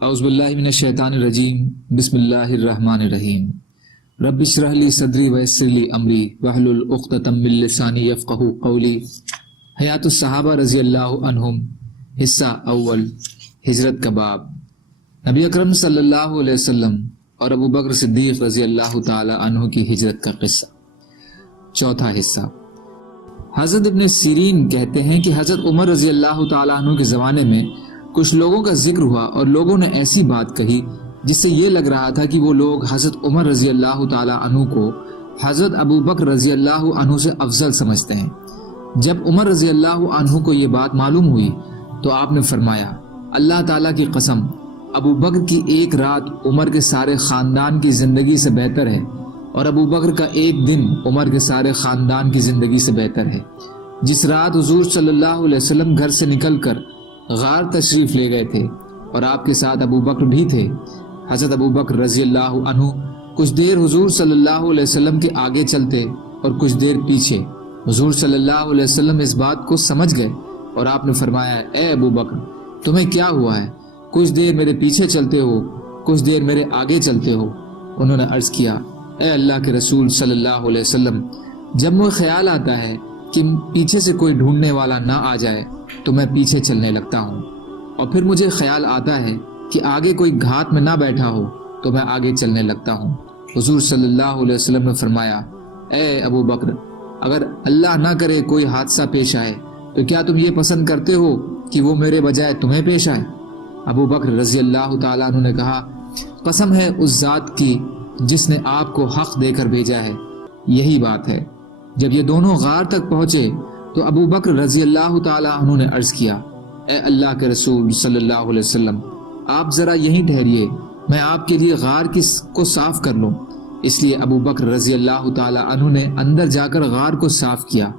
اعوذ باللہ من الشیطان الرجیم بسم اللہ الرحمن الرحیم رب اشرح لی صدری ویسر لی امری واحلل عقدۃ من لسانی یفقہوا قولی۔ حیات الصحابہ رضی اللہ عنہم، حصہ اول، ہجرت کا باب۔ نبی اکرم صلی اللہ علیہ وسلم اور ابو بکر صدیق رضی اللہ تعالی عنہ کی ہجرت کا قصہ، چوتھا حصہ۔ حضرت ابن سیرین کہتے ہیں کہ حضرت عمر رضی اللہ تعالی عنہ کے زمانے میں کچھ لوگوں کا ذکر ہوا اور لوگوں نے ایسی بات کہی جس سے یہ لگ رہا تھا کہ وہ لوگ حضرت عمر رضی اللہ تعالی عنہ کو حضرت ابو بکر رضی اللہ عنہ سے افضل سمجھتے ہیں۔ جب عمر رضی اللہ عنہ کو یہ بات معلوم ہوئی تو آپ نے فرمایا، اللہ تعالیٰ کی قسم، ابو بکر کی ایک رات عمر کے سارے خاندان کی زندگی سے بہتر ہے، اور ابو بکر کا ایک دن عمر کے سارے خاندان کی زندگی سے بہتر ہے۔ جس رات حضور صلی اللہ علیہ وسلم گھر سے نکل کر غار تشریف لے گئے تھے اور آپ کے ساتھ ابو بکر بھی تھے، حضرت ابو بکر رضی اللہ عنہ کچھ دیر حضور صلی اللہ علیہ وسلم کے آگے چلتے اور کچھ دیر پیچھے۔ حضور صلی اللہ علیہ وسلم اس بات کو سمجھ گئے اور آپ نے فرمایا، اے ابو بکر، تمہیں کیا ہوا ہے؟ کچھ دیر میرے پیچھے چلتے ہو، کچھ دیر میرے آگے چلتے ہو۔ انہوں نے عرض کیا، اے اللہ کے رسول صلی اللہ علیہ وسلم، جب مجھے خیال آتا ہے کہ پیچھے سے کوئی ڈھونڈنے والا نہ آ جائے تو میں پیچھے چلنے لگتا ہوں، اور پھر مجھے خیال آتا ہے کہ آگے کوئی گھات میں نہ بیٹھا ہو تو میں آگے چلنے لگتا ہوں۔ حضور صلی اللہ علیہ وسلم نے فرمایا، اے ابو بکر، اگر اللہ نہ کرے کوئی حادثہ پیش آئے تو کیا تم یہ پسند کرتے ہو کہ وہ میرے بجائے تمہیں پیش آئے؟ ابو بکر رضی اللہ تعالیٰ عنہ نے کہا، قسم ہے اس ذات کی جس نے آپ کو حق دے کر بھیجا ہے، یہی بات ہے۔ جب یہ دونوں غار تک پہنچے تو ابو بکر رضی اللہ تعالیٰ عنہ نے عرض کیا، اے اللہ کے رسول صلی اللہ علیہ وسلم، آپ ذرا یہیں ٹھہریے، میں آپ کے لیے غار کو صاف کر لوں۔ اس لیے ابو بکر رضی اللہ تعالیٰ عنہ نے اندر جا کر غار کو صاف کیا۔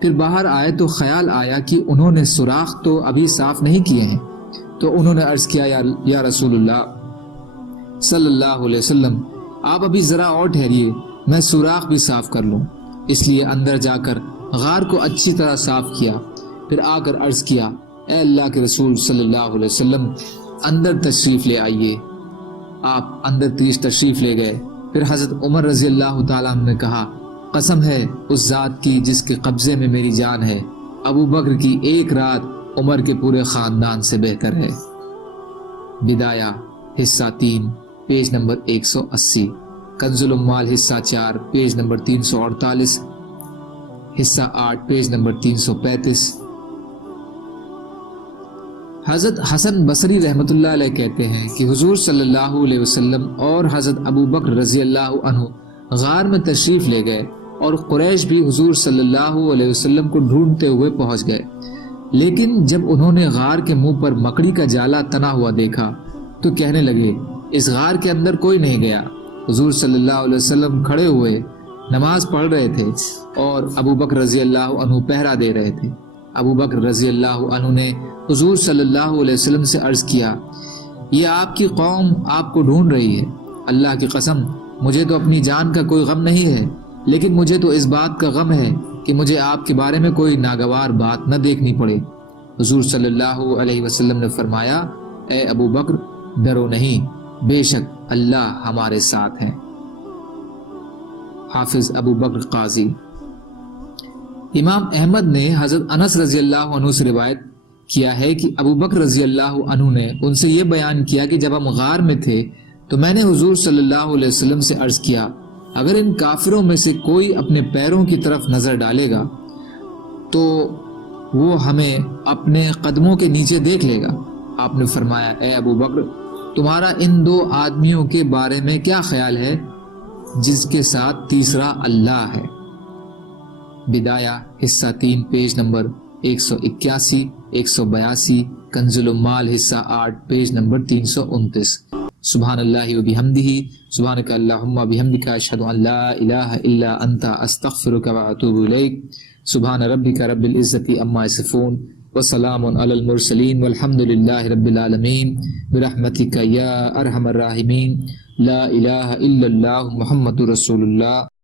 پھر باہر آئے تو خیال آیا کہ انہوں نے سوراخ تو ابھی صاف نہیں کیے ہیں، تو انہوں نے عرض کیا، یا رسول اللہ صلی اللہ علیہ وسلم، آپ ابھی ذرا اور ٹھہریے، میں سوراخ بھی صاف کر لوں۔ اس لیے اندر جا کر غار کو اچھی طرح صاف کیا، پھر آ کر عرض کیا، اے اللہ کے رسول صلی اللہ علیہ وسلم، اندر تشریف لے آئیے۔ آپ اندر تشریف لے گئے۔ پھر حضرت عمر رضی اللہ تعالیٰ عنہ نے کہا، قسم ہے اس ذات کی جس کے قبضے میں میری جان ہے، ابو بکر کی ایک رات عمر کے پورے خاندان سے بہتر ہے۔ بدایہ حصہ 3 پیج نمبر 180، کنز الاموال حصہ 4 پیج نمبر 348، حصہ 8 پیج نمبر 335۔ حضرت حسن بصری رحمۃ اللہ علیہ کہتے ہیں کہ حضور صلی اللہ علیہ وسلم اور حضرت ابو بکر رضی اللہ عنہ غار میں تشریف لے گئے، اور قریش بھی حضور صلی اللہ علیہ وسلم کو ڈھونڈتے ہوئے پہنچ گئے۔ لیکن جب انہوں نے غار کے منہ پر مکڑی کا جالا تنا ہوا دیکھا تو کہنے لگے، اس غار کے اندر کوئی نہیں گیا۔ حضور صلی اللہ علیہ وسلم کھڑے ہوئے نماز پڑھ رہے تھے اور ابو بکر رضی اللہ عنہ پہرا دے رہے تھے۔ ابو بکر رضی اللہ عنہ نے حضور صلی اللہ علیہ وسلم سے عرض کیا، یہ آپ کی قوم آپ کو ڈھونڈ رہی ہے۔ اللہ کی قسم، مجھے تو اپنی جان کا کوئی غم نہیں ہے، لیکن مجھے تو اس بات کا غم ہے کہ مجھے آپ کے بارے میں کوئی ناگوار بات نہ دیکھنی پڑے۔ حضور صلی اللہ علیہ وسلم نے فرمایا، اے ابو بکر، ڈرو نہیں، بے شک اللہ ہمارے ساتھ ہے۔ حافظ ابو بکر قاضی۔ امام احمد نے حضرت انس رضی اللہ عنہ سے روایت کیا ہے کہ ابو بکر رضی اللہ عنہ نے ان سے یہ بیان کیا کہ جب ہم غار میں تھے تو میں نے حضور صلی اللہ علیہ وسلم سے عرض کیا، اگر ان کافروں میں سے کوئی اپنے پیروں کی طرف نظر ڈالے گا تو وہ ہمیں اپنے قدموں کے نیچے دیکھ لے گا۔ آپ نے فرمایا، اے ابو بکر، تمہارا ان دو آدمیوں کے بارے میں کیا خیال ہے جس کے ساتھ تیسرا اللہ ہے؟ بدایہ حصہ 3 پیج نمبر 181، 182، کنز الاموال حصہ 8 پیج نمبر 329۔ سبحان اللہ و بحمدہ، سبحانک اللہم و بحمدک، اشہد ان لا الہ الا انت، استغفرک و اتوب الیک۔ سبحان ربک رب العزت عما یصفون، وسلام علی المرسلین، والحمد للہ رب العالمین، برحمتک یا ارحم الراحمین، لا الہ الا اللہ، محمد رسول اللہ۔